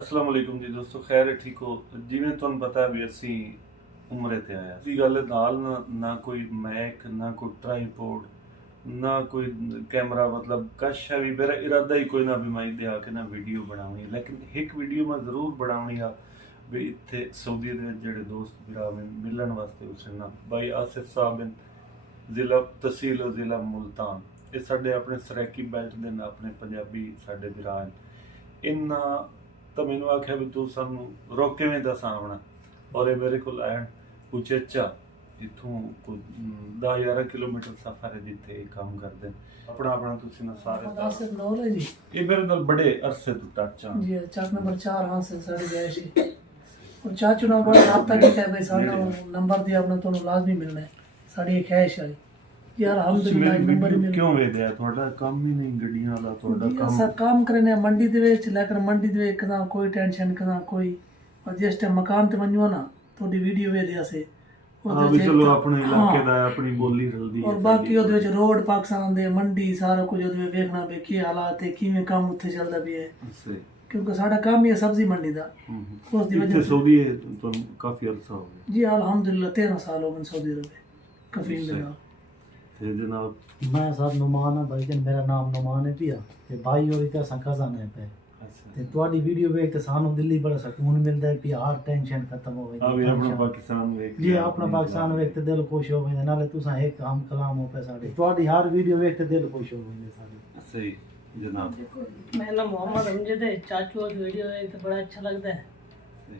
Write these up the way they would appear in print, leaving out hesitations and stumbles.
अस्सलाम वालेकुम जी दोस्तों, खैर है ठीक हो। जिवें तुहानू पता है भी असी उमरे ते आया सी गल नाल ना कोई मैक ना कोई ट्राईपोड ना कोई कैमरा, मतलब कश है भी मेरा इरादा ही कोई ना भी मैं इधर आके ना वीडियो बनावी, लेकिन एक वीडियो मैं जरूर बनावी आ भी इत्थे सऊदी दे विच जेहड़े दोस्त भरा मिलन वास्ते उस ना भाई आसिफ साहब इन जिला तहसील और जिला मुल्तान, ये साडे अपने सरैकी बेल्ट दे ना अपने पंजाबी साडे भरा इन्ना तो मैनू आख्या भी तू सानू रोक किवें दस आवना, और ये मेरे को आन उचेचा इथों कोई 10-11 किलोमीटर सफर है जिथे काम करते अपना अपना तुसी ना सारे आसिफ नौल है जी। ये मेरे नाल बड़े अरसे तो टच आ जी चाक नंबर 4 हां से साड़ी गए सी और चाचू ना बड़ा राब्ता कीता है भाई साडा नंबर दिया अपना तोनु लाजमी मिलना है साड़ी एक ख्वाहिश है यार अल्हम्दुलिल्लाह नंबर मिल क्यों वे दिया ਤੁਹਾਡਾ ਕੰਮ ਹੀ ਨਹੀਂ ਗੱਡੀਆਂ ਵਾਲਾ ਤੁਹਾਡਾ ਕੰਮ सब काम करने मंडी दे विच लेकिन मंडी दे विच कदा कोई टेंशन कदा कोई और जिस टाइम मकान ते वणो ना थोड़ी वीडियो वे दिया से ਹਾਂ ਵੀ ਚਲੋ ਆਪਣੇ ਇਲਾਕੇ ਦਾ ਆਪਣੀ ਬੋਲੀ ਰਲਦੀ ਹੈ और बाकी ਉਹਦੇ ਵਿੱਚ ਰੋਡ ਪਾਕਿਸਤਾਨ ਦੇ ਮੰਡੀ ਸਾਰਾ ਕੁਝ ਉਹਦੇ ਵਿੱਚ ਵੇਖਣਾ ਵੀ ਕੀ ਹਾਲਾਤ ਹੈ ਕਿਵੇਂ ਕੰਮ ਉੱਥੇ ਚੱਲਦਾ ਪਿਆ ਹੈ ਸਹੀ क्योंकि साडा काम ही है सब्जी मंडी दा उस दी वजह सऊदी तो काफी अरसा हो गया जी अल्हम्दुलिल्लाह 13 साल हो गए सऊदी अरब कफील दे नाल ते जनाब मैं साहब नुमान हाँ भाई जान मेरा नाम नुमान है पिया ते भाई और इतना संकजा ने पे ते ਤੁਹਾਡੀ ਵੀਡੀਓ ਵੇਖ ਕੇ ਸਾਨੂੰ ਦਿੱਲੀ ਬੜਾ ਸਕੂਨ ਮਿਲਦਾ ਹੈ ਕਿ ਹਰ ਟੈਨਸ਼ਨ ਖਤਮ ਹੋਵੇ ਆ ਵੀ ਆਪਣਾ ਪਾਕਿਸਤਾਨ ਵੇਖ ਜੀ ਆਪਣਾ ਪਾਕਿਸਤਾਨ ਵੇਖ ਤੇ ਦਿਲ ਖੁਸ਼ ਹੋਵੇ ਨਾਲੇ ਤੁਸੀਂ ਇੱਕ ਕੰਮ ਕਲਾਮ ਹੋ ਪਏ ਸਾਡੇ ਤੁਹਾਡੀ ਹਰ ਵੀਡੀਓ ਵੇਖ ਕੇ ਦਿਲ ਖੁਸ਼ ਹੋਵੇ ਸਾਡੇ सही जनाब मेरा नाम मोहम्मद अमजद है। चाचू और वीडियो एक तो बड़ा अच्छा लगता है।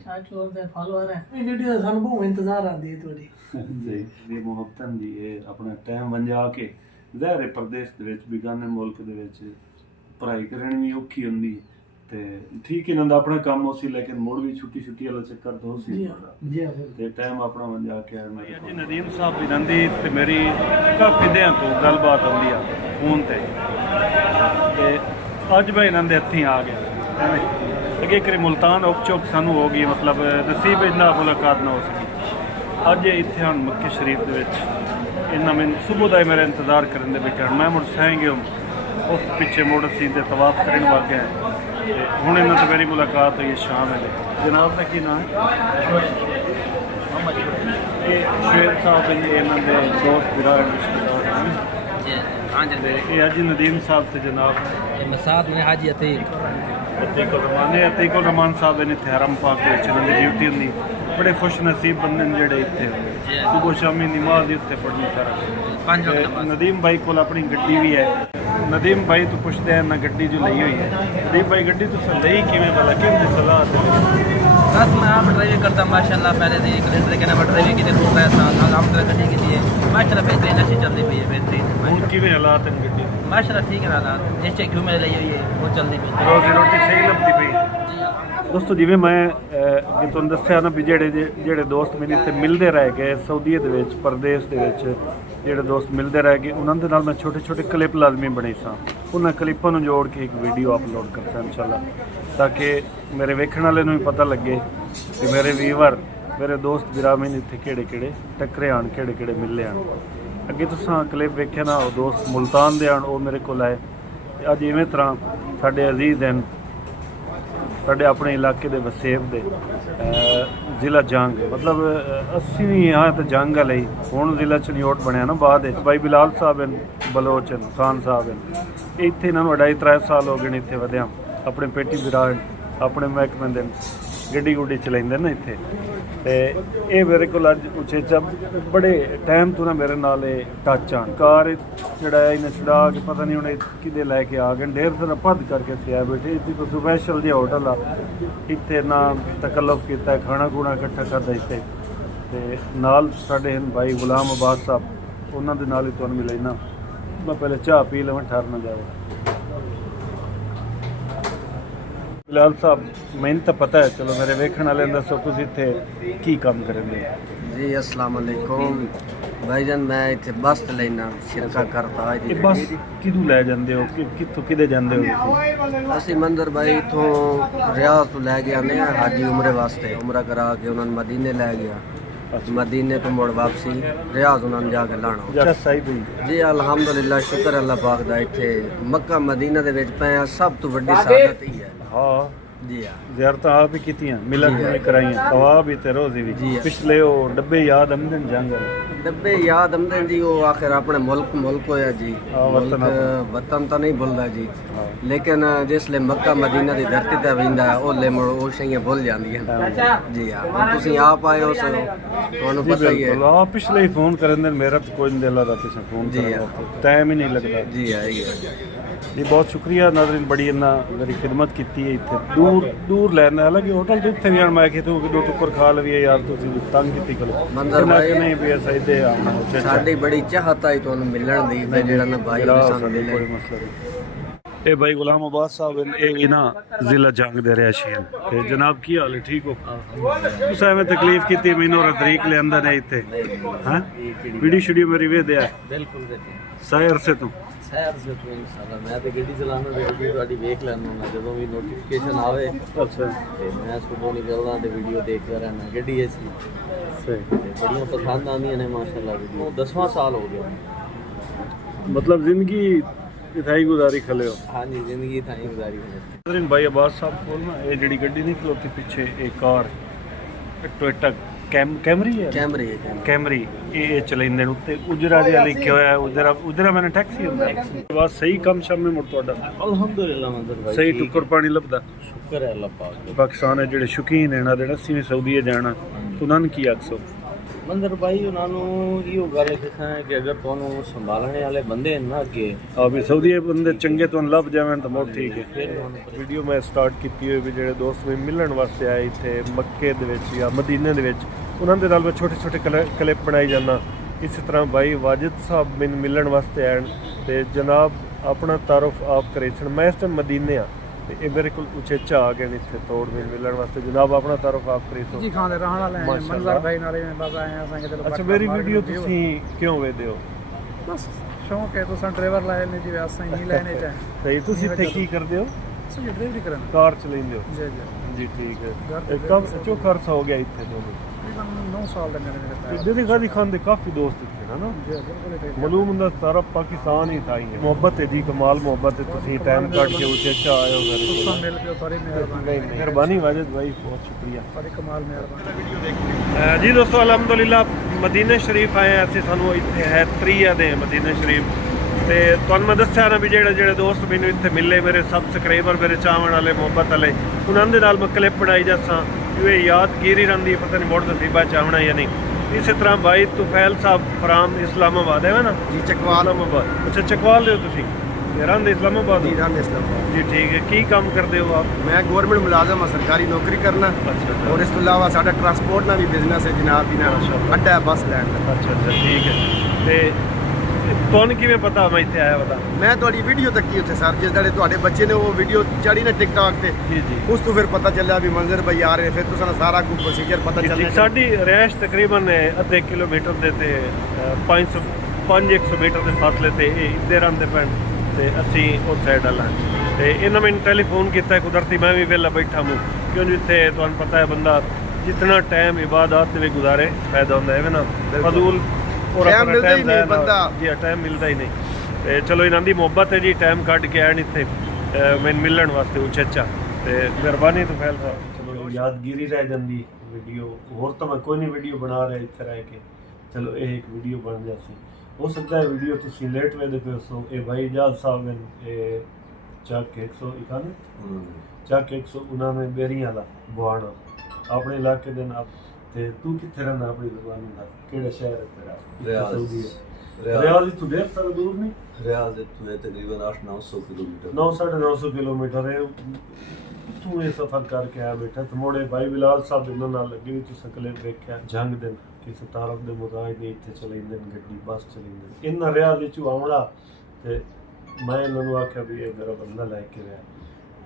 चाचू और फॉलोअर है। ਇਹ ਵੀਡੀਓ ਦਾ ਸਾਨੂੰ ਬਹੁਤ ਇੰਤਜ਼ਾਰ ਆਂਦੀ ਹੈ ਤੁਹਾਡੀ सही ये मोहब्बतन जी ये अपना टाइम वंजा के ज़ाहिर है प्रदेश दे विच बेगाने मुल्क दे विच पढ़ाई करनी भी औखी हुंदी ते ठीक इन्हां दा अपना काम होसी लेकिन मुड़ भी छुट्टी छुट्टी वाला चक्कर तो होसी जी ते टाइम अपना वंजा के जी नदीम साहब भी नंदी ते मेरी काफी दिन तो गलबात हुंदी आ फोन ते अज मैं इन्होंने हथी आ गया अगे करी मुल्तान उप चौक सानू हो गई, मतलब नसीब इन्ना मुलाकात ना हो सकी। अज इतने हम मक्के शरीफ के इन्ना मैंने सुबह का मेरा इंतजार करने दे बैठा मैं मुड़ सहेंगे उस पिछे मुड़ असी तवाफ करने लग गए हूँ इन्होंने तो मेरी मुलाकात हुई शाम है। जनाब का की नाम है ये शेर साहब है, ये इन्होंने दोस्त बुरा रिश्तेदार ये हाजी नदीम साहब से जनाब साथ में हाजी अतीकुल रहमान साहब ने इतने हरम पाक के ड्यूटी होंगी बड़े खुश नसीब बंदे जेडे इतने सुबह शामी नमाज उत्ते पढ़नी सारा। नदीम भाई को अपनी गड्डी भी है। नदीम भाई तो पुछते हैं ना गड्डी जो ली हुई है नदीम भाई गड्डी तुम ली किवें भला कि सलाह बस मैं आप ड्राइविंग करता माशाल्लाह पहले से कैलेंडर के नाम ड्राइविंग की जरूरत है साथ हम तो गड्डी की है माशाल्लाह बेहतरीन अच्छी चलती पई है बेहतरीन हुण किवें हालात हैं गड्डी माशाल्लाह ठीक है हालात जिस चेक में ली हुई है वो चलती पई रोजी रोटी सही लगती पई। दोस्तों जिवें मैं तुहानूं दस्सिया ना भी जेड़े दोस्त मेरे इत्थे मिलते रह गए सऊदीअत दे विच परदेश दे विच जेड़े दोस्त मिलते रह गए उन्हां दे नाल मैं छोटे छोटे क्लिप लाजमी बने सा उन्हां क्लिपां नूं जोड़ के एक वीडियो अपलोड करता इंशाल्लाह ताकि मेरे वेखण वाले नूं भी पता लगे कि मेरे व्यूअर मेरे दोस्त बिरामीन इत्थे किहड़े किहड़े टकरे आन किहड़े किहड़े मिले आन। अगे तुसां क्लिप वेख्या ना वो दोस्त मुल्तान दे आन वो मेरे कोल आए अज इवें तरह साडे अजीज हैं साडे अपने इलाके दे वसेब दे जिला जंग मतलब असी भी यहाँ तो जंग वाले हुण जिला चनियोट बनया ना बाद भाई बिलाल साहब हैं बलोच हैं खान साहब हैं इत्थे इन्होंने 2.5-3 साल हो गए इत्थे वधिया अपने पेटी बिरा अपने महकमे दे गड्डी गुड्डी चलाइंदे ना इत्थे ते ये मेरे को अज उचेचा बड़े टाइम तो ना मेरे नाल टच आन कार जड़ा इन्हें छड़ा के पता नहीं उन्हें किदे लैके आ गए ढेर सारा भद करके इत्थे आ बैठे इत्थे कोई स्पैशल जिहा होटल आ इत्थे ना तकल्लुफ कीता खाना खूना इकट्ठा करदा इत्थे ते नाल साडे भाई गुलाम अब्बास साहब उन्हां दे नाल ही तुहानूं मिलैना मैं पहले चाह पी लवां ठहर ना जावे। बिलाल साहब मैंने तो पता है चलो मेरे वेखण वाले दसो तुसीं इत्थे की काम करेंगे जी अस्सलाम वालेकुम भाईजान मैं इत्थे बस ते लेना शिरका करता ये बस किदू लै जांदे हो कित्थों किदे जांदे हो असी मंदिर भाई इथों रियाज तो लै गया ने हाजी उमरे वास्ते उमरा करा के उन्होंने मदीने लै गया मदीने तो मुड़ वापसी रियाज उन्होंने जाके लाना अच्छा सही भाई जी अल्हम्दुलिल्लाह शुक्र अल्लाह पाक दा इत्थे मक्का मदीना दे विच पए सब तो वड्डी सादत ही है हाँ जी हाँ ਜ਼ਿਆਰਤਾਂ ਆਪ ਹੀ ਕੀਤੀਆਂ, ਮਿਲਨ ਵੀ ਕਰਾਈਆਂ, ਤਵਾ ਵੀ ਤੇ ਰੋਜ਼ੀ ਵੀ। ਜੀ। ਪਿਛਲੇ ਉਹ ਡੱਬੇ ਯਾਦ ਆਮਦਨ ਜੰਗ ਵਾਲੇ डब्बे याद आमदन जी वो आखिर अपने मुल्क होया जी। वतन मुल्क वतन तो नहीं भूलता जी, लेकिन जिसले मक्का मदीना की धरती ते वेंदा ओले मुड़ वो शैयां भुल जांदियां जी। हाँ हुण तुसीं आप आए हो सो तुहानू पता ही है ਆ ਪਿਛਲੇ ਹੀ ਫੋਨ ਕਰਨ ਦੇ, ਮੇਰਾ ਤਾਂ ਕੋਈ ਨਹੀਂ ਦਿਲ ਲੱਗਦਾ ਕਿਸੇ ਫੋਨ जी ਕਰਨ हाँ ਦਾ, ਟਾਈਮ ਹੀ ਨਹੀਂ ਲੱਗਦਾ जी हाँ ये ਜੀ। ਬਹੁਤ ਸ਼ੁਕਰੀਆ ਨਾਜ਼ਰੀਨ, ਬੜੀ ਇਹਨਾਂ ਮੇਰੀ ਖਿਦਮਤ ਕੀਤੀ ਹੈ ਇੱਥੇ ਦੂਰ ਦੂਰ ਲੈਣ। ਹਾਲਾਂਕਿ ਹੋਟਲ ਦੇ ਉੱਥੇ ਵੀ ਆਣ ਮੈਂ ਕਿਤੇ ਦੋ ਟੁੱਕਰ ਖਾ ਲਈਏ ਯਾਰ, ਤੁਸੀਂ ਤੰਗ ਕੀਤੀ ਕੋਲ ਮੰਦਰ ਭਾਈ ਨਹੀਂ ਵੀ ਸਹੀ ਤੇ ਆ साडी बड़ी चाहत आई तुहानू मिलण दी ते जेड़ा ना भाई ने सानू ਕੋਈ मिले। ਮਸਲਾ ਨਹੀਂ। ਇਹ ਭਾਈ ਗੁਲਾਮ ਅਬਾਸ ਸਾਹਿਬ ਇਹ ਨਾ ਜ਼ਿਲ੍ਹਾ ਜੰਗ ਦੇ ਰਿਹਾਇਸ਼ੀ ਹਨ। ਤੇ ਜਨਾਬ ਕੀ ਹਾਲ ਹੈ, ਠੀਕ ਹੋ? ਤੁਸੀਂ ਐਵੇਂ ਤਕਲੀਫ ਕੀਤੀ ਮੈਨੂੰ ਤਰੀਕ ਲਿਆਂਦਾ ਨੇ ਇੱਥੇ ਹਾਂ ਵੀਡੀਓ ਸ਼ੂਡੀਓ ਮੇਰੀ ਵੇਖਦੇ ਆ बिल्कुल देखिए ਸਾਇਰ ਸੇ ਤੋਂ शहर से तो इंशाल्लाह मैं तो गड्डी चलाना वीडियो ਤੁਹਾਡੀ ਵੇਖ ਲੈਣਾ ਮੈਂ ਜਦੋਂ ਵੀ ਨੋਟੀਫਿਕੇਸ਼ਨ ਆਵੇ ਅੱਛਾ ਤੇ ਮੈਂ ਸੁਬਹ ਨਿਕਲਦਾ ਤੇ ਵੀਡੀਓ ਦੇਖਦਾ ਰਹਿਣਾ ਗੱਡੀ ਐਸੀ ਸਹੀ। ਤੇ ਬੜੀਆਂ ਪਸੰਦ ਆਉਂਦੀਆਂ ਨੇ ਮਾਸ਼ਾਅੱਲਾ ਵੀਡੀਓ 10ਵਾਂ ਸਾਲ ਹੋ ਗਿਆ मतलब जिंदगी इथाई गुजारी खले हो। हाँ जी जिंदगी था ही गुजारी है नाज़रीन भाई अब्बास साहब को ना ये जड़ी गड्डी नहीं खलोती पीछे एक कार टोयोटा कैमरी है कैमरे कैमरी ये चलेंदे ने उत्ते उजरा जिहा लिखिया होया है। उजरा उजरा मैंने टैक्सी हुंदा बस सही कम शाम में मुड़ तुहाडा अल्हम्दुलिल्लाह मंदर भाई सही टुक्कर पानी लभदा। शुक्र है अल्लाह पाक दा। पाकिस्तान है जेड़े शौकीन है ना देना सी सऊदी जाना उन्हां की आखसो मंदर भाई उन्होंने यो गल लिखा है कि अगर तुहानू संभालने वाले बंदे हैं ना अगे हाँ भी सऊदी बंदे चंगे तो लभ जावन तो बहुत ठीक है। फिर तुहानू वीडियो मैं स्टार्ट की हुई भी ਜਿਹੜੇ ਦੋਸਤ ਮੈਨੂੰ ਮਿਲਣ ਵਾਸਤੇ ਆਏ ਇੱਥੇ ਮੱਕੇ ਦੇ ਵਿੱਚ ਜਾਂ ਮਦੀਨੇ ਦੇ ਵਿੱਚ ਉਹਨਾਂ ਦੇ ਨਾਲ ਮੈਂ ਛੋਟੇ ਛੋਟੇ ਕਲਿੱਪ ਬਣਾਈ ਜਾਂਦਾ। ਇਸੇ ਤਰ੍ਹਾਂ ਭਾਈ ਵਾਜਿਦ ਸਾਹਿਬ ਮੈਨੂੰ ਮਿਲਣ ਵਾਸਤੇ ਆਣ ਤੇ ਜਨਾਬ ਆਪਣਾ ਤਾਰਫ ਆਪ ਕਰੇ ਸਨ। ਮੈਂ ਇਸ ਟਾਈਮ ਮਦੀਨੇ ਆ ਤੇ ਇਹ ਮੇਰੇ ਕੋਲ ਉਚੇਚਾ ਆ ਗਏ ਨੇ ਇੱਥੇ ਤੋੜ ਮੈਨੂੰ ਮਿਲਣ ਵਾਸਤੇ। ਜਨਾਬ ਆਪਣਾ ਤਾਰਫ ਆਪ ਕਰੇ ਸੋ जी खान दे रहण वाले हैं मंजर भाई नाले में बस आए हैं असां के ਅੱਛਾ ਮੇਰੀ ਵੀਡੀਓ ਤੁਸੀਂ ਕਿਉਂ ਵੇਖਦੇ ਹੋ? बस शौक है तुसां ड्राइवर लाए ने जी असां नहीं लेने चा ਸਹੀ ਤੁਸੀਂ ਇੱਥੇ ਕੀ ਕਰਦੇ ਹੋ? असां जी ड्राइवरी करन ਕਾਰ ਚਲਾਉਂਦੇ ਹੋ? जी जी ਜੀ ਠੀਕ ਹੈ। ਇਹ ਕਬ ਚੋਂ ਖਰਚ ਹੋ ਗਿਆ ਇੱਥੇ ਤੁਹਾਨੂੰ? तकरीबन 9 साल दे मेरे मेरे ਇੱਧਰ ਦੀ ਗਾਦੀ ਖਾਨ ਦੇ ਕਾਫੀ ਦੋਸਤ ਇੱਥੇ ਨਾ ਨਾ जी बिल्कुल ठीक ਮਲੂਮ ਹੁੰਦਾ ਸਾਰਾ ਪਾਕਿਸਤਾਨ ਹੀ ਥਾ ਹੀ ਹੈ। ਮੁਹੱਬਤ ਦੀ ਕਮਾਲ ਮੁਹੱਬਤ ਹੈ। ਤੁਸੀਂ ਟਾਈਮ ਕੱਢ ਕੇ ਉਚੇਚਾ ਆਏ ਹੋ ਮੇਰੇ तुसां ਕੋਲ। मिल के बड़ी मेहरबानी ਮਿਹਰਬਾਨੀ ਵਾਜਿਦ ਭਾਈ ਬਹੁਤ ਸ਼ੁਕਰੀਆ। बड़ी कमाल मेहरबानी ਜੀ ਦੋਸਤੋ ਅਲਹਮਦੁਲਿਲਾ ਮਦੀਨੇ ਸ਼ਰੀਫ ਆਏ ਹਾਂ ਅਸੀਂ। ਸਾਨੂੰ ਇੱਥੇ ਹੈ ਤਰੀਆ ਦੇ ਮਦੀਨੇ ਸ਼ਰੀਫ ਤੇ ਤੁਹਾਨੂੰ ਮੈਂ ਦੱਸਿਆ ਨਾ ਵੀ ਜਿਹੜੇ ਦੋਸਤ ਮੈਨੂੰ ਇੱਥੇ ਮਿਲੇ ਮੇਰੇ ਸਬਸਕ੍ਰਾਈਬਰ ਮੇਰੇ ਚਾਹਣ ਵਾਲੇ ਮੁਹੱਬਤ ਵਾਲੇ ਉਹਨਾਂ ਦੇ ਨਾਲ ਮੈਂ ਕਲਿੱਪ ਬਣਾਈ ਜਾਸਾਂ ਇਹ ਯਾਦਗੀਰੀ ਰਹਿੰਦੀ ਪਤਾ ਨਹੀਂ ਮੁੜ ਨਸੀਬਾ ਚਾਹਣਾ ਜਾਂ ਨਹੀਂ। ਇਸੇ ਤਰ੍ਹਾਂ ਭਾਈ ਤੁਫੈਲ ਸਾਹਿਬ ਫਰਾਮ ਇਸਲਾਮਾਬਾਦ ਹੈ ਨਾ जी चकवाल इस्लामाबाद। अच्छा चकवाल दे हो तुसी रहंदे इस्लामाबाद हो? जी राम इस्लामाबाद जी ठीक है। की काम करते हो आप? मैं गवर्नमेंट मुलाजम हाँ, सरकारी नौकरी करना अच्छा और इस तो इलावा साडा ट्रांसपोर्ट ना भी बिजनेस है जनाब जी ना माशाअल्लाह। अड्डा है बस लैंड का। अच्छा ठीक है। ते ਤੁਹਾਨੂੰ ਕਿਵੇਂ ਪਤਾ ਮੈਂ ਇੱਥੇ ਆਇਆ ਪਤਾ? मैं ਤੁਹਾਡੀ ਵੀਡੀਓ ਤੱਕੀ ਉੱਥੇ ਸਰ ਜਿਸ ਜਿਹੜੇ ਤੁਹਾਡੇ ਬੱਚੇ ਨੇ ਉਹ ਵੀਡੀਓ ਚੜੀ ਨਾ ਟਿਕਟੌਕ ਤੇ ਜੀ ਜੀ ਉਸ ਤੋਂ ਫਿਰ ਪਤਾ ਚੱਲਿਆ ਵੀ ਮੰਜ਼ਰ ਭਾਈ ਆ ਰਹੇ ਫਿਰ ਤੁਸੀਂ ਸਾਰਾ ਕੁਝ ਪ੍ਰੋਸੀਜਰ ਪਤਾ ਚੱਲਿਆ। ਸਾਡੀ ਰਿਹਾਇਸ਼ ਤਕਰੀਬਨ ਅੱਧੇ ਕਿਲੋਮੀਟਰ ਦੇ ਤੇ 500 ਮੀਟਰ ਦੇ ਫਾਸਲੇ ਤੇ ਇਹ ਇੱਧਰ ਆਂਦੇ ਪੈਣ ਤੇ ਅਸੀਂ ਉਸ ਸਾਈਡ ਵਾਲਾ ਤੇ ਇਹਨਾਂ ਮੈਨੂੰ ਟੈਲੀਫੋਨ ਕੀਤਾ ਕੁਦਰਤੀ ਮੈਂ ਵੀ ਵਿਹਲਾ ਬੈਠਾ ਹੂੰ ਕਿਉਂ ਜਿੱਥੇ ਤੁਹਾਨੂੰ ਪਤਾ ਹੈ ਬੰਦਾ ਜਿੰਨਾ ਟਾਈਮ ਇਬਾਦਤ ਦੇ ਵਿੱਚ ਗੁਜ਼ਾਰੇ ਫਾਇਦਾ ਹੁੰਦਾ ਹੈ ਨਾ ਫਜ਼ੂਲ ਟਾਈਮ ਮਿਲਦਾ ਹੀ ਨਹੀਂ ਬੰਦਾ ਜੀ ਟਾਈਮ ਮਿਲਦਾ ਹੀ ਨਹੀਂ। ਤੇ ਚਲੋ ਇਹਨਾਂ ਦੀ ਮੁਹੱਬਤ ਹੈ ਜੀ ਟਾਈਮ ਕੱਢ ਕੇ ਆਣ ਇੱਥੇ ਮੈਨੂੰ ਮਿਲਣ ਵਾਸਤੇ ਉਚੇਚਾ ਤੇ ਮਿਹਰਬਾਨੀ ਤੋਂ ਫੈਲ ਸਾਹਿਬ। ਚਲੋ ਯਾਦਗੀਰੀ ਰਹਿ ਜਾਂਦੀ ਵੀਡੀਓ ਹੋਰ ਤਾਂ ਮੈਂ ਕੋਈ ਨਹੀਂ ਵੀਡੀਓ ਬਣਾ ਰਿਹਾ ਇੱਥੇ ਰਹਿ ਕੇ। ਚਲੋ ਇਹ ਇੱਕ ਵੀਡੀਓ ਬਣ ਜਾਸੀ ਹੋ ਸਕਦਾ ਹੈ ਵੀਡੀਓ ਤੁਸੀਂ ਲੇਟ ਵੇਖਦੇ ਪਏ ਹੋ। ਇਹ ਭਾਈ ਇਜਾਜ਼ ਸਾਹਿਬ ਨੇ ਇਹ ਚੱਕ 191 ਚੱਕ 199 ਬੇਰੀਆਂ ਦਾ ਬੁਆਣਾ ਆਪਣੇ ਇਲਾਕੇ ਦੇ ਨਾਲ। ਤੇ ਤੂੰ ਕਿੱਥੇ ਰਹਿੰਦਾ ਆਪਣੀ ਜ਼ੁਬਾਨ ਦਾ ਕਿਹੜਾ ਸ਼ਹਿਰ ਹੈ ਤੇਰਾ? रियाज तो ढेर सारा दूर नहीं रियाज तो तकरीबन 800-900 किलोमीटर 900-950 किलोमीटर है। तू ये सफर करके आया बेटा तो मोड़े भाई बिलाल साहब इन्होंने नाल लगी हुई तू सकले देखा जंग दिन किसी तारफ दे मुजाहिद ने इत्थे चले इंदे गड्डी बस चले इंदे इन रियाज विच आवड़ा ते मैं इन्होंने आख्या भी ये मेरा बंदा लेके आया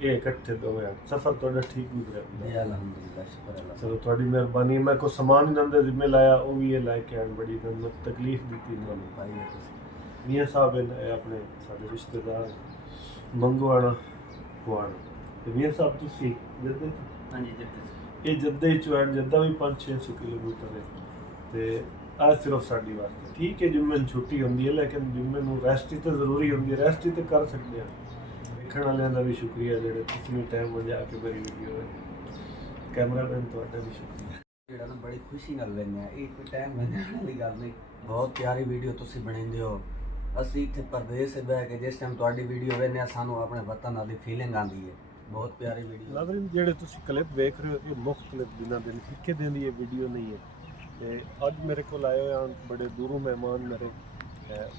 ये इकट्ठे दो यार सफर थोड़ा ठीक गुजरा अल्हम्दुलिल्लाह शुक्र अल्लाह। चलो थोड़ी मेहरबानी। मैं को सामान इन्हों दे जिम्मे लाया वो भी ये लैके आन बड़ी इन्होंने तकलीफ दी इन्होंने भाई है तुसी। मियाँ साहब अपने सारे रिश्तेदार मंगवाना पुआना ते मियाँ साहब तुसी जद्दे हाँ जी जद्दे ये जद्दे चो है जद्दा भी 500-600 किलोमीटर है ते आज सिर्फ साड़ी वास्ते ठीक है जुम्मे छुट्टी होंदी है लेकिन जुम्मे नूं रेस्ट ही तो जरूरी होंदी है रेस्ट ही तो कर सकते हैं। ਦੇਖਣ ਵਾਲਿਆਂ ਦਾ ਵੀ ਸ਼ੁਕਰੀਆ ਜਿਹੜੇ ਤੁਸੀਂ ਟਾਈਮ ਵਜਾ ਕੇ ਮੇਰੀ ਵੀਡੀਓ ਕੈਮਰਾਮੈਨ ਤੁਹਾਡਾ ਵੀ ਸ਼ੁਕਰੀਆ। ਜਿਹੜਾ ਨਾ ਬੜੀ ਖੁਸ਼ੀ ਨਾਲ ਲੈਂਦੇ ਆ, ਇਹ ਕੋਈ ਟਾਈਮ ਵਜਾਉਣ ਵਾਲੀ ਗੱਲ ਨਹੀਂ। ਬਹੁਤ ਪਿਆਰੀ ਵੀਡੀਓ ਤੁਸੀਂ ਬਣਾਉਂਦੇ ਹੋ। ਅਸੀਂ ਇੱਥੇ ਪਰਦੇਸ ਬਹਿ ਕੇ ਜਿਸ ਟਾਈਮ ਤੁਹਾਡੀ ਵੀਡੀਓ ਵੇਖਦੇ ਹਾਂ ਸਾਨੂੰ ਆਪਣੇ ਵਤਨ ਵਾਲੀ ਫੀਲਿੰਗ ਆਉਂਦੀ ਹੈ। ਬਹੁਤ ਪਿਆਰੀ ਵੀਡੀਓ। ਨਾਜ਼ਰੀਨ ਜਿਹੜੇ ਤੁਸੀਂ ਕਲਿੱਪ ਵੇਖ ਰਹੇ ਹੋ ਇਹ ਮੁਖਤਲਿਫ ਦਿਨਾਂ ਦੇ ਲਿਖੇ ਦਿਨ ਦੀ ਇਹ ਵੀਡੀਓ ਨਹੀਂ ਹੈ। ਤੇ ਅੱਜ ਮੇਰੇ ਕੋਲ ਆਏ ਹੋਏ ਹਨ ਬੜੇ ਦੂਰੋਂ ਮਹਿਮਾਨ ਮੇਰੇ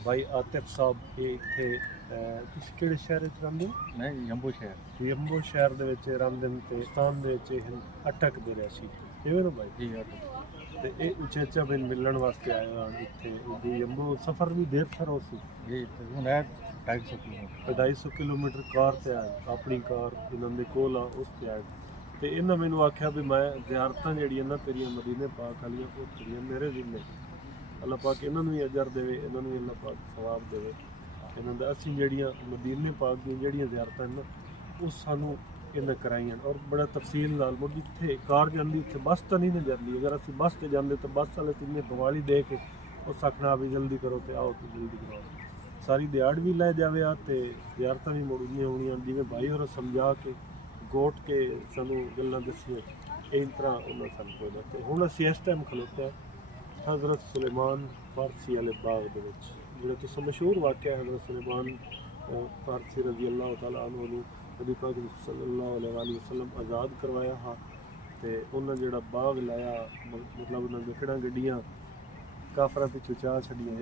ਭਾਈ ਆਤਿਫ ਸਾਹਿਬ। ਇਹ ਇੱਥੇ ਤੁਸੀਂ ਕਿਹੜੇ ਸ਼ਹਿਰ ਵਿੱਚ ਰਹਿੰਦੇ ਹੋ? मैं जम्बू शहर ਯੰਬੋ ਸ਼ਹਿਰ ਦੇ ਵਿੱਚ ਰਹਿੰਦੇ ਨੇ ਤੇ ਪਾਕਿਸਤਾਨ ਦੇ ਵਿੱਚ ਇਹ ਅਟਕ ਦੇ ਰਿਹਾ ਸੀ ਇਵੇਂ ਨਾ ਭਾਈ जी ਤੇ ਇਹ ਉਚੇਚਾ ਬਿਨ ਮਿਲਣ ਵਾਸਤੇ ਆਏ ਹਨ ਇੱਥੇ ਉਹ ਯੰਬੋ ਸਫ਼ਰ ਵੀ ਦੇਰ ਸਰ ਹੋ ਸੀ जी तकरीबन है 250 किलोमीटर 250 ਕਿਲੋਮੀਟਰ ਕਾਰ ਤੇ ਆਏ ਆਪਣੀ ਕਾਰ ਇਹਨਾਂ ਦੇ ਕੋਲ ਆ ਉਸ ਤੇ ਆਏ ਤੇ ਇਹਨਾਂ ਮੈਨੂੰ ਆਖਿਆ ਵੀ ਮੈਂ ਜ਼ਿਆਰਤਾਂ ਜਿਹੜੀਆਂ ਨਾ ਤੇਰੀਆਂ ਮਦੀਨੇ ਪਾਕ ਵਾਲੀਆਂ ਉਹ ਤੇਰੀਆਂ ਮੇਰੇ ਜ਼ਿੰਮੇ ਅੱਲਾਹ ਪਾਕ ਇਹਨਾਂ ਨੂੰ ਵੀ ਅਜਰ ਦੇਵੇ ਇਹਨਾਂ ਨੂੰ ਵੀ ਅੱਲਾਹ ਪਾਕ ਸਵਾਬ ਦੇਵੇ ਇਹਨਾਂ ਦਾ ਅਸੀਂ ਜਿਹੜੀਆਂ ਮਦੀਨੇ ਪਾਕ ਦੀਆਂ ਜਿਹੜੀਆਂ ਜ਼ਿਆਰਤਾਂ ਨੇ ਉਹ ਸਾਨੂੰ ਇਹਨਾਂ ਕਰਾਈਆਂ ਔਰ ਬੜਾ ਤਫਸੀਲ ਨਾਲ ਮੁੜ ਜਿੱਥੇ ਕਾਰ ਜਾਂਦੀ ਉੱਥੇ ਬੱਸ ਤਾਂ ਨਹੀਂ ਨਾ ਜਾਂਦੀ ਅਗਰ ਅਸੀਂ ਬੱਸ ਤੇ ਜਾਂਦੇ ਤਾਂ ਬੱਸ ਵਾਲੇ ਤਿੰਨੇ ਬਵਾਲੀ ਦੇ ਕੇ ਉਹ ਸਖਣਾ ਵੀ ਜਲਦੀ ਕਰੋ ਤੇ ਆਓ ਤੇ ਜਲਦੀ ਕਰੋ ਸਾਰੀ ਦਿਹਾੜ ਵੀ ਲੈ ਜਾਵੇ ਆ ਤੇ ਜ਼ਿਆਰਤਾਂ ਵੀ ਮੁੜਨੀਆਂ ਹੋਣੀਆਂ ਜਿਵੇਂ ਭਾਈ ਹੋਰ ਸਮਝਾ ਕੇ ਗੋਟ ਕੇ ਸਾਨੂੰ ਗੱਲਾਂ ਦੱਸੀਆਂ ਇਸ ਤਰ੍ਹਾਂ ਉਹਨਾਂ ਸਾਨੂੰ ਕੋਈ ਨਾ ਤੇ ਹੁਣ ਅਸੀਂ ਇਸ ਟਾਈਮ ਖਲੋਤੇ ਹਜ਼ਰਤ ਸੁਲੇਮਾਨ ਫਾਰਸੀ ਵਾਲੇ ਬਾਗ ਦੇ ਵਿੱਚ ਜਿਹੜਾ ਤੁਸੀਂ ਮਸ਼ਹੂਰ ਵਾਕਿਆ ਹਜ਼ਰਤ ਸੁਲੇਮਾਨ ਫਾਰਸੀ ਰਜ਼ੀ ਅੱਲਾਹ ਤਾਲਾ ਅਨਹੂ ਨੂੰ ਨਬੀ ਪਾਕ ਸੱਲੱਲਾਹੁ ਅਲੈहि ਵਸੱਲਮ ਆਜ਼ਾਦ ਕਰਵਾਇਆ ਹਾਂ ਤੇ ਉਹਨਾਂ ਜਿਹੜਾ ਬਾਗ ਲਾਇਆ ਮਤਲਬ ਉਹਨਾਂ ਦੇ ਕਿਹੜਾ ਗੱਡੀਆਂ ਕਾਫਰਾਂ ਪਿੱਛੇ ਚਾਹ ਛੱਡੀਆਂ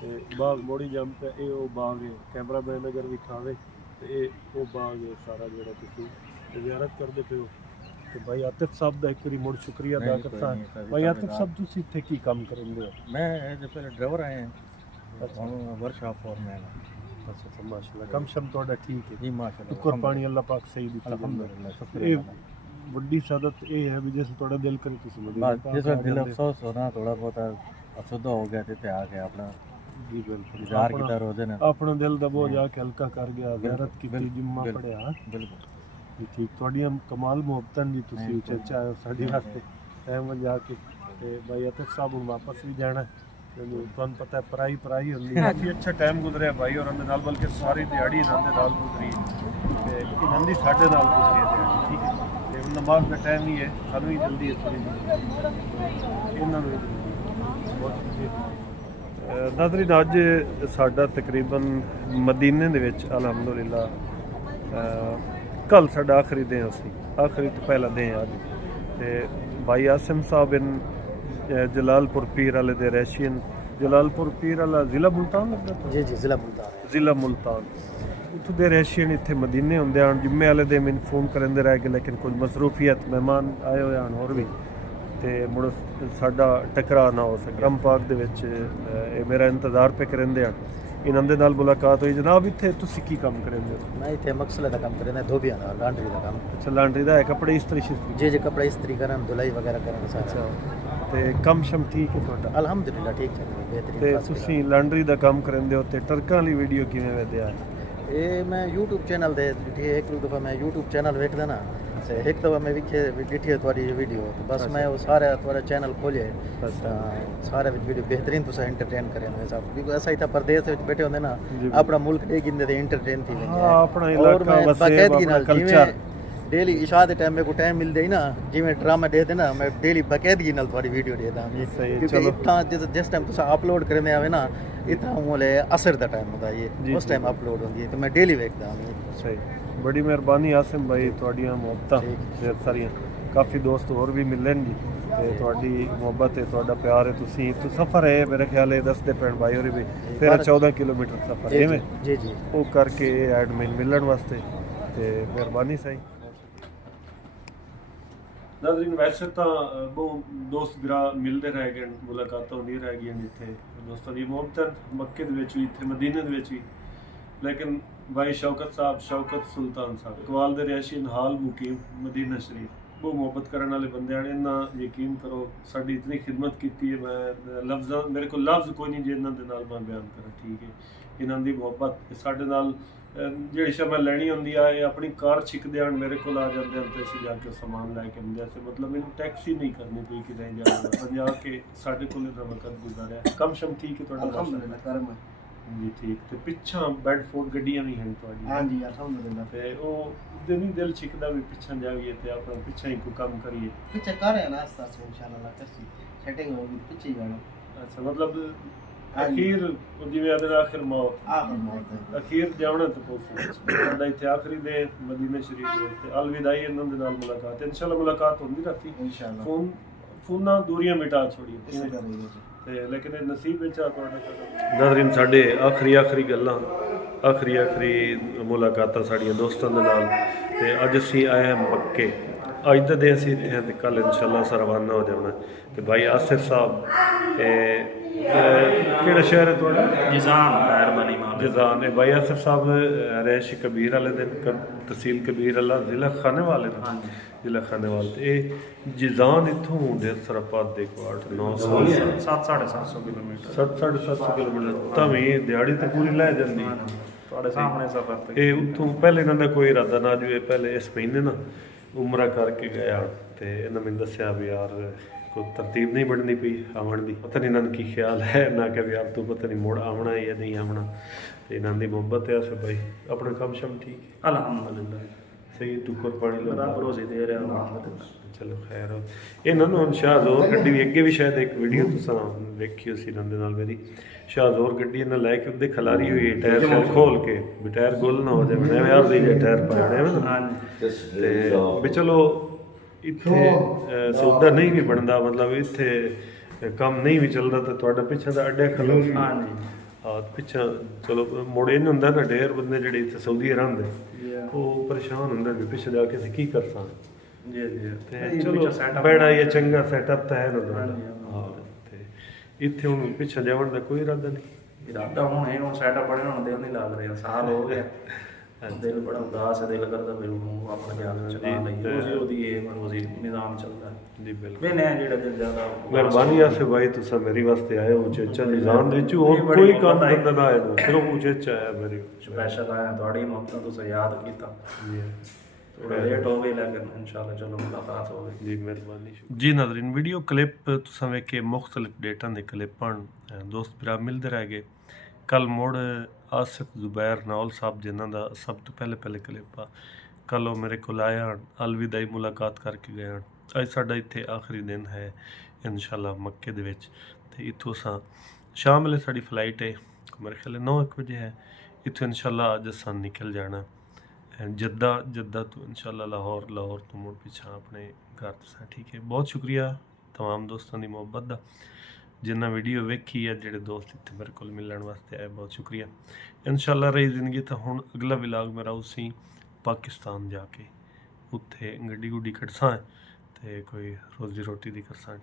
ਤੇ ਬਾਗ ਮੋੜੀ ਜੰਮ ਤੇ ਇਹ ਉਹ ਬਾਗ ਹੈ ਕੈਮਰਾਮੈਨ ਅਗਰ ਵਿਖਾਵੇ ਤੇ ਇਹ ਉਹ ਬਾਗ ਹੈ ਸਾਰਾ ਜਿਹੜਾ ਤੁਸੀਂ ਜ਼ਿਆਰਤ ਕਰਦੇ ਪਏ ਹੋ ਤੇ ਭਾਈ ਆਤਿਫ ਸਾਹਿਬ ਦਾ ਇੱਕ ਵਾਰੀ ਮੁੜ ਸ਼ੁਕਰੀਆ ਅਦਾ ਕਰਦਾ ਭਾਈ ਆਤਿਫ ਸਾਹਿਬ ਤੁਸੀਂ ਇੱਥੇ ਕੀ ਕੰਮ ਕਰਦੇ ਹੋ? मैं जो पहले ड्राइवर आए हैं वर्कशॉप फॉरमैन ਅੱਛਾ ਮਾਸ਼ਾਅੱਲਾ ਕੰਮ ਸ਼ਮ ਤੁਹਾਡਾ ਠੀਕ ਹੈ जी माशाल्लाह ਸ਼ੁਕਰ ਪਾਣੀ ਅੱਲਾਹ ਪਾਕ ਸਹੀ ਦਿੱਤਾ अल्हम्दुलिल्लाह शुक्र ਇਹ ਵੱਡੀ ਸਾਦਤ ਇਹ ਹੈ ਵੀ ਜੇ ਤੁਹਾਡਾ ਦਿਲ ਕਰੇ ਤੁਸੀਂ ਮਦੀਨਾ बस पाक जिस आ वक्त दिल ਜਾਂਦੇ। अफसोस होना थोड़ा बहुत असुदा हो गया थे आके अपना ਜੀ ਬਿਲਕੁਲ इंतजार किया रोजे ने ਆਪਣਾ ਦਿਲ ਦਾ ਬੋਝ ਆ ਕੇ ਹਲਕਾ ਕਰ ਗਿਆ ਜ਼ਿਆਰਤ ਕੀਤੀ ਜੁਮਾ ਪੜਿਆ बिल्कुल ਜੀ ਠੀਕ ਤੁਹਾਡੀਆਂ ਕਮਾਲ ਮੁਹੱਬਤਾਂ ਜੀ ਤੁਸੀਂ ਚਰਚਾ ਆਇਓ ਸਾਡੇ ਵਾਸਤੇ ਟਾਈਮ ਵਜਾ ਕੇ ਤੇ ਭਾਈ ਆਤਿਫ ਸਾਹਿਬ ਨੂੰ ਵਾਪਸ ਵੀ ਜਾਣਾ ਕਿਉਂਕਿ ਤੁਹਾਨੂੰ ਪਤਾ ਹੈ ਪਰਾਈ ਹੁੰਦੀ ਹੈ ਜੀ ਅੱਛਾ ਟਾਈਮ ਗੁਜ਼ਰਿਆ ਭਾਈ ਔਰ ਦੇ ਨਾਲ ਬਲਕਿ ਸਾਰੀ ਦਿਹਾੜੀ ਇਹਨਾਂ ਦੇ ਨਾਲ ਗੁਜ਼ਰੀ ਤੇ ਇਹਨਾਂ ਦੀ ਸਾਡੇ ਨਾਲ ਗੁਜ਼ਰੀ ਹੈ ਦਿਹਾੜੀ ਠੀਕ ਹੈ ਤੇ ਹੁਣ ਨਮਾਜ਼ ਦਾ ਟਾਈਮ ਹੀ ਹੈ ਸਾਨੂੰ ਵੀ ਜਲਦੀ ਹੈ ਥੋੜੀ ਜਿਹੀ ਇਹਨਾਂ ਨੂੰ ਵੀ ਜਲਦੀ ਹੈ। ਨਾਜ਼ਰੀਨ ਅੱਜ ਸਾਡਾ ਤਕਰੀਬਨ ਮਦੀਨੇ ਦੇ ਵਿੱਚ ਅਲਹਮਦੁਲਿਲਾ ਕੱਲ ਸਾਡਾ ਆਖਰੀ ਦਿਨ ਸੀ ਆਖਰੀ ਤੋਂ ਪਹਿਲਾ ਦਿਨ ਅੱਜ ਤੇ ਭਾਈ ਆਸਿਮ ਸਾਹਿਬ ਇਨ ਜਲਾਲਪੁਰ ਪੀਰ ਵਾਲੇ ਦੇ ਰੈਸ਼ੀਅਨ ਜਲਾਲਪੁਰ ਪੀਰ ਵਾਲਾ ਜ਼ਿਲ੍ਹਾ ਮੁਲਤਾਨ ਲੱਗਦਾ जी जी जिला मुल्तान है ਜ਼ਿਲ੍ਹਾ ਮੁਲਤਾਨ ਉੱਥੋਂ ਦੇ ਰੈਸ਼ੀਅਨ ਇੱਥੇ ਮਦੀਨੇ ਹੁੰਦੇ ਹਨ ਜੁਮੇ ਵਾਲੇ ਦੇ ਮੈਨੂੰ ਫੋਨ ਕਰਦੇ ਰਹਿ ਗਏ ਲੇਕਿਨ ਕੁਝ ਮਸਰੂਫੀਅਤ ਮਹਿਮਾਨ ਆਏ ਹੋਏ ਹਨ ਹੋਰ ਵੀ ਤੇ ਮੁੜ ਸਾਡਾ ਟਕਰਾ ਨਾ ਹੋ ਸਕੇ ਰਮ ਪਾਕ ਦੇ ਵਿੱਚ ਇਹ ਮੇਰਾ ਇੰਤਜ਼ਾਰ ਪੇ ਕਰਿੰਦੇ ਹਨ ਇਹਨਾਂ ਦੇ ਨਾਲ ਮੁਲਾਕਾਤ ਹੋਈ ਜਨਾਬ ਇੱਥੇ ਤੁਸੀਂ ਕੀ ਕੰਮ ਕਰਿੰਦੇ ਹੋ? मैं इतने मकसले का काम करें धोबिया का लॉन्ड्री का काम ਅੱਛਾ ਲਾਂਡਰੀ ਦਾ ਹੈ ਕੱਪੜੇ ਇਸਤਰੀ ਸ਼ਿਸਤਰੀ जी जी कपड़े इस्त्री करन धुलाई वगैरह करन सारा ਅੱਛਾ ਤੇ ਕੰਮ ਸ਼ਮ ਠੀਕ ਹੈ ਤੁਹਾਡਾ अल्हम्दुलिल्लाह ठीक चल रही है बेहतरीन ਤੇ फर्स्ट ਤੁਸੀਂ ਲਾਂਡਰੀ ਦਾ ਕੰਮ ਕਰਿੰਦੇ ਹੋ ਤੇ ਟਰਕਾਂ ਵਾਲੀ ਵੀਡੀਓ ਕਿਵੇਂ ਵਧਿਆ क्लास। ये मैं YouTube चैनल दे ॾिठी एक दफ़ा मैं YouTube चैनल वेखदा ना ते एक दफ़ा मैं विखे ॾिठी है तुम्हारी वीडियो तो बस मैं वो सारे तुम्हारा चैनल खोले सारे वीडियो बेहतरीन तुसा एंटरटेन करे मेरे साथ क्योंकि ऐसा ही था परदेस में बैठे होंगे ना अपना मुल्क दे गिंदे ते एंटरटेन थी हाँ, अपना इलाका वसेब, बाकायदगी अपना नाल कल्चर। डेली इशा के टाइम मेरे को टाइम मिलता ही ना जिवें ड्रामा देखते ना मैं डेली बाकायदगी नाल तुम्हारी वीडियो देखदा सही है, क्योंकि चलो। इतना जिस टाइम तुसा अपलोड करने आवे ना इतना मोले असर दा टाइम होता है जी, उस टाइम अपलोड होती है तो मैं डेली देखदा हूं ਸਹੀ ਬੜੀ ਮਿਹਰਬਾਨੀ ਆਸਿਮ ਭਾਈ ਤੁਹਾਡੀਆਂ ਮੁਹੱਬਤਾਂ ਢੇਰ ਸਾਰੀਆਂ ਕਾਫੀ ਦੋਸਤ ਹੋਰ ਵੀ ਮਿਲਣ ਜੀ ਤੇ ਤੁਹਾਡੀ ਮੁਹੱਬਤ ਤੇ ਤੁਹਾਡਾ ਪਿਆਰ ਹੈ ਤੁਸੀਂ ਇੱਕ ਸਫ਼ਰ ਹੈ ਮੇਰੇ ਖਿਆਲ ਹੈ ਦੱਸਦੇ ਪੈਣ ਭਾਈ ਹੋਰੀ ਵੀ 13-14 ਕਿਲੋਮੀਟਰ ਸਫ਼ਰ ਹੈ ਐਵੇਂ जी जी ਉਹ ਕਰਕੇ ਐਡਮਿਨ ਮਿਲਣ ਵਾਸਤੇ ਤੇ ਮਿਹਰਬਾਨੀ ਸਹੀ ਨਾਜ਼ਰੀਨ ਵੈਸੇ ਤਾਂ ਬਹੁਤ ਦੋਸਤ ਗਿਰਾ ਮਿਲਦੇ ਰਹਿ ਗਏ ਮੁਲਾਕਾਤਾਂ ਹੁੰਦੀਆਂ ਰਹਿ ਗਈਆਂ ਜਿੱਥੇ ਦੋਸਤਾਂ ਦੀ ਮੁਹੱਬਤ ਮੱਕੇ ਦੇ ਵਿੱਚ ਵੀ ਇੱਥੇ ਮਦੀਨੇ ਦੇ ਵਿੱਚ ਵੀ ਲੇਕਿਨ भाई शौकत साहब शौकत सुल्तान साहब इकबाल दे रिहायशी हाल मुकीम मदीना शरीफ बहुत मुहब्बत करने वाले बंदे हैं इन्ना यकीन करो साड़ी इतनी खिदमत की है मैं लफ्ज़ मेरे को लफ्ज़ कोई नहीं जिन्हां दे नाल मैं बयान करा ठीक है इन्हां दी मुहब्बत साडे नाल ਜਿਹੜੀ ਸ਼ਾ ਮੈਂ ਲੈਣੀ ਹੁੰਦੀ ਆ ਇਹ ਆਪਣੀ ਕਾਰ ਛਿਕਦੇ ਹਨ ਮੇਰੇ ਕੋਲ ਆ ਜਾਂਦੇ ਹਨ ਤੇ ਅਸੀਂ ਜਾ ਕੇ ਸਮਾਨ ਲੈ ਕੇ ਆਉਂਦੇ ਹਾਂ ਮਤਲਬ ਮੈਨੂੰ ਟੈਕਸੀ ਨਹੀਂ ਕਰਨੀ ਪਈ ਕਿਤੇ ਜਾਣਾ ਜਾ ਕੇ ਸਾਡੇ ਕੋਲ ਇਹਦਾ ਵਕਤ ਗੁਜ਼ਾਰਿਆ ਕੰਮ ਸ਼ਮ ਠੀਕ ਹੈ ਤੁਹਾਡਾ अल्हम्दुलिल्लाह करम है ਜੀ ਠੀਕ ਤੇ ਪਿੱਛਾਂ ਬੈਡਫੋਰਡ ਗੱਡੀਆਂ ਵੀ ਹਨ ਤੁਹਾਡੀਆਂ हाँ जी अल्हम्दुलिल्लाह ਤੇ ਉਹ ਉਹਦੇ ਨਹੀਂ ਦਿਲ ਛਿਕਦਾ ਵੀ ਪਿੱਛਾਂ ਜਾਈਏ ਤੇ ਆਪਣਾ ਪਿੱਛਾਂ ਹੀ ਕੋਈ ਕੰਮ ਕਰੀਏ पीछे कर रहे हैं ना आस्ता आस्ता इंशाल्लाह करसी सेटिंग होगी पीछे ही जाना ਅੱਛਾ ਮਤਲਬ ਹਾਂਜੀ। ਅਖੀਰ ਉਹ ਜਿਵੇਂ ਆਦਰ ਆਖਿਰ ਮੌਤ आखिर मौत है ਅਖੀਰ ਜਾਣਾ ਤੇ ਪਹੁੰਚਣਾ ਸਾਡਾ ਇੱਥੇ ਆਖਰੀ ਦੇ ਮਦੀਨੇ ਸ਼ਰੀਫ ਦੇ ਤੇ ਅਲਵਿਦਾਈ ਇਹਨਾਂ ਦੇ ਨਾਲ ਮੁਲਾਕਾਤ ਹੈ ਇਨਸ਼ਾਅੱਲਾ ਮੁਲਾਕਾਤ ਹੁੰਦੀ ਰਹੀ इंशाल्लाह ਫੋਨਾਂ ਦੂਰੀਆਂ ਮਿਟਾ ਛੋੜੀਆਂ इसे कर रही है ਤੇ ਲੇਕਿਨ ਇਹ ਨਸੀਬ ਵਿੱਚ ਆ ਤੁਹਾਡਾ ਨਾਜ਼ਰੀਨ ਸਾਡੇ ਆਖਰੀ ਗੱਲਾਂ ਆਖਰੀ ਮੁਲਾਕਾਤਾਂ ਸਾਡੀਆਂ ਦੋਸਤਾਂ ਦੇ ਨਾਲ ਤੇ ਅੱਜ ਅਸੀਂ ਆਏ ਹਾਂ ਮੱਕੇ ਅੱਜ ਦਾ ਦਿਨ ਅਸੀਂ ਇੱਥੇ ਹਾਂ ਤੇ ਕੱਲ ਇਨਸ਼ਾਅੱਲਾ ਅਸਾਂ ਰਵਾਨਾ ਹੋ ਜਾਣਾ ਤੇ ਭਾਈ ਆਸਿਫ ਸਾਹਿਬ ਕਿਹੜਾ ਸ਼ਹਿਰ ਹੈ ਤੁਹਾਡਾ ਜਜ਼ਾਨ ਹੈ ਭਾਈ ਆਸਿਫ ਸਾਹਿਬ ਰਹਿਸ਼ ਕਬੀਰ ਵਾਲੇ ਦੇ ਤਹਿਸੀਲ ਕਬੀਰ ਵਾਲਾ ਜ਼ਿਲ੍ਹਾ ਖਾਨੇਵਾਲ ਹੈ ਜ਼ਿਲ੍ਹਾ ਖਾਨੇਵਾਲ ਤੇ ਇਹ ਜਜ਼ਾਨ ਇੱਥੋਂ ਹੁੰਦੇ ਸਰਪਾਤ ਦੇ ਕੋਲ 8-9 7-750 ਕਿਲੋਮੀਟਰ 7-750 ਕਿਲੋਮੀਟਰ ਤਾਂ ਵੀ ਦਿਹਾੜੀ ਤੇ ਪੂਰੀ ਲੈ ਜਾਂਦੀ ਤੁਹਾਡੇ ਸਾਹਮਣੇ ਸਫ਼ਰ ਤੇ ਇਹ ਉੱਥੋਂ ਪਹਿਲੇ ਇਹਨਾਂ ਦਾ ਕੋਈ ਇਰਾਦਾ ਨਾ ਜੂਏ ਪਹਿਲੇ ਇਸ ਮਹੀਨੇ ਨਾ ਉਮਰਾ ਕਰਕੇ ਗਿਆ ਤੇ ਇਹਨਾਂ ਮੈਨੂੰ ਦੱਸਿਆ ਵੀ ਯਾਰ ਕੋਈ ਤਰਤੀਬ ਨਹੀਂ ਬਣਦੀ ਪਈ ਆਉਣ ਦੀ ਪਤਾ ਨਹੀਂ ਇਹਨਾਂ ਨੂੰ ਕੀ ਖਿਆਲ ਹੈ ਨਾ ਕਿ ਵੀ ਯਾਰ ਤੂੰ ਪਤਾ ਨਹੀਂ ਮੁੜ ਆਉਣਾ ਜਾਂ ਨਹੀਂ ਆਉਣਾ ਤੇ ਇਹਨਾਂ ਦੀ ਮੁਹੱਬਤ ਹੈ ਸਭ ਭਾਈ ਆਪਣਾ ਕੰਮ ਸ਼ਮ ਠੀਕ ਅਲਹਮਦੁਲਿਲਾ ਸਹੀ ਤੂੰ ਕੁਰਬਾਨੀ ਲਾ ਰੋਜ਼ੇ ਦੇ ਰਿਹਾ ਚਲੋ ਖੈਰ ਹੋ ਇਹਨਾਂ ਨੂੰ ਹੁਣ ਸ਼ਾਹਜ਼ੋਰ ਗੱਡੀ ਵੀ ਅੱਗੇ ਵੀ ਸ਼ਾਇਦ ਇੱਕ ਵੀਡੀਓ ਤੁਸੀਂ ਵੇਖੀ ਸੀ ਇਹਨਾਂ ਦੇ ਨਾਲ ਮੇਰੀ ਸ਼ਾਹਜ਼ੋਰ ਗੱਡੀ ਇਹਨਾਂ ਲੈ ਕੇ ਉਹਦੇ ਖਲਾਰੀ ਹੋਈ ਟਾਇਰ ਖੋਲ ਕੇ ਵੀ ਟਾਇਰ ਗੁੱਲ ਨਾ ਹੋ ਜਾਵੇ ਐਵੇਂ ਯਾਰ ਦੇ ਟਾਇਰ ਪਾਏ ਨੇ ਤੇ ਵੀ ਚਲੋ ਇੱਥੇ ਸੌਦਾ ਨਹੀਂ ਵੀ ਬਣਦਾ ਮਤਲਬ ਇੱਥੇ ਕੰਮ ਨਹੀਂ ਵੀ ਚੱਲਦਾ ਤਾਂ ਤੁਹਾਡਾ ਪਿੱਛੇ ਦਾ ਅੱਡੇ ਖਲੋ ਹਾਂ ਪਿੱਛਾ ਚਲੋ ਮੁੜ ਇਹ ਹੁੰਦਾ ਨਾ ਢੇਰ ਬੰਦੇ ਜਿਹੜੇ ਇੱਥੇ ਸਾਊਦੀ ਰਹਿੰਦੇ ਉਹ ਪਰੇਸ਼ਾਨ ਹੁੰਦੇ ਵੀ ਪਿੱਛੇ ਜਾ ਕੇ ਅਸੀਂ ਕੀ ਕਰ ਸਕਦੇ ਜੀ ਤੇ ਚਲੋ ਬੜਾ ਇਹ ਚੰਗਾ ਸੈਟਅਪ ਤਾਂ ਹੈ ਨਾ ਹਾਂ ਤੇ ਇੱਥੇ ਹੁਣ ਪਿੱਛੇ ਜਾਵਣ ਦਾ ਕੋਈ ਇਰਾਦਾ ਨਹੀਂ ਇਰਾਦਾ ਹੁਣ ਇਹ ਹੁਣ ਸੈਟਅਪ ਬੜੇ ਹੁਣ ਦਿਲ ਨਹੀਂ ਲੱਗ ਰਿਹਾ ਸਾਲ ਹੋ ਗਿਆ ਦਿਲ ਬੜਾ ਉਦਾਸ ਹੈ ਦਿਲ ਕਰਦਾ ਫਿਰ ਉਹਨੂੰ ਆਪਣਾ ਧਿਆਨ ਚਲਾ ਲਈ ਉਹਦੀ ਇਹ ਰੋਜ਼ੀ ਨਿਜ਼ਾਮ ਚੱਲਦਾ ਜੀ ਬਿਲਕੁਲ ਮੈਨੇ ਜਿਹੜਾ ਦਿਲ ਜ਼ਿਆਦਾ ਮਿਹਰਬਾਨੀ ਆਸੇ ਭਾਈ ਤੁਸੀਂ ਮੇਰੀ ਵਾਸਤੇ ਆਏ ਹੋ ਚੇਚਾ ਦੀ ਜਾਨ ਦੇ ਵਿੱਚ ਹੋਰ ਕੋਈ ਕੰਮ ਧੰਦਾ ਨਾ ਆਇਆ ਨੂੰ ਸਿਰਫ ਉਹ ਚੇਚਾ ਆਇਆ ਮੇਰੀ ਸਪੈਸ਼ਲ ਆਇਆ ਤੁਹਾਡੀ ਮੁਹੱਬਤ ਤੁਸੀਂ ਯਾਦ ਕੀਤਾ ਥੋੜਾ ਲੇਟ ਹੋ ਗਈ ਲੇਕਿਨ ਇਨਸ਼ਾਅੱਲਾ ਚਲੋ ਮੁਲਾਕਾਤ ਹੋ ਗਈ ਜੀ ਮਿਹਰਬਾਨੀ ਜੀ ਨਾਜ਼ਰੀਨ ਵੀਡੀਓ ਕਲਿੱਪ ਤੁਸੀਂ ਵੇਖੇ ਮੁxtਲਿਫ ਡੇਟਾਂ ਦੇ ਕਲਿੱਪਾਂ ਦੋਸਤ ਭਰਾ ਮਿਲਦੇ ਰਹਿ ਗਏ ਕੱਲ ਮੁੜ ਆਸਿਫ ਜ਼ੁਬੈਰ ਨਾਲ ਸਾਹਿਬ ਜਿਨ੍ਹਾਂ ਦਾ ਸਭ ਤੋਂ ਪਹਿਲੇ ਕਲਿੱਪ ਆ ਕੱਲ ਉਹ ਮੇਰੇ ਕੋਲ ਆਇਆ ਅਲਵਿਦਾਈ ਮੁਲਾਕਾਤ ਕਰਕੇ ਗਿਆ ਅੱਜ ਸਾਡਾ ਇੱਥੇ ਆਖਰੀ ਦਿਨ ਹੈ ਇਨਸ਼ਾਅੱਲਾ ਮੱਕੇ ਦੇ ਵਿੱਚ ਤੇ ਇੱਥੋਂ ਅਸਾਂ ਸ਼ਾਮ ਵੇਲੇ ਸਾਡੀ ਫਲਾਈਟ ਹੈ ਮੇਰੇ ਖਿਆਲ 9:00 ਵਜੇ ਹੈ ਇੱਥੋਂ ਇਨਸ਼ਾਅੱਲਾ ਅੱਜ ਅਸਾਂ ਨਿਕਲ ਜਾਣਾ ਜੱਦਾ ਤੋਂ ਇਨਸ਼ਾਅੱਲਾ ਲਾਹੌਰ ਤੋਂ ਮੁੜ ਪਿੱਛਾ ਆਪਣੇ ਘਰ ਤੋਂ ਠੀਕ ਹੈ ਬਹੁਤ ਸ਼ੁਕਰੀਆ तमाम ਦੋਸਤਾਂ ਦੀ ਮੁਹੱਬਤ ਦਾ ਜਿਨ੍ਹਾਂ ਵੀਡੀਓ ਵੇਖੀ ਹੈ ਜਿਹੜੇ ਦੋਸਤ ਇੱਥੇ ਮੇਰੇ ਕੋਲ ਮਿਲਣ ਵਾਸਤੇ ਆਏ ਬਹੁਤ ਸ਼ੁਕਰੀਆ ਇਨਸ਼ਾਅੱਲਾ ਰਹੀ ਜ਼ਿੰਦਗੀ ਤਾਂ ਹੁਣ ਅਗਲਾ ਵਲੌਗ ਮੇਰਾ ਉਸੇ ਪਾਕਿਸਤਾਨ ਜਾ ਕੇ ਉੱਥੇ ਗੱਡੀ ਗੁੱਡੀ ਕੱਢਸਾਂ ਤੇ ਕੋਈ ਰੋਜ਼ੀ ਰੋਟੀ ਦੀ ਕਰਸਾਂ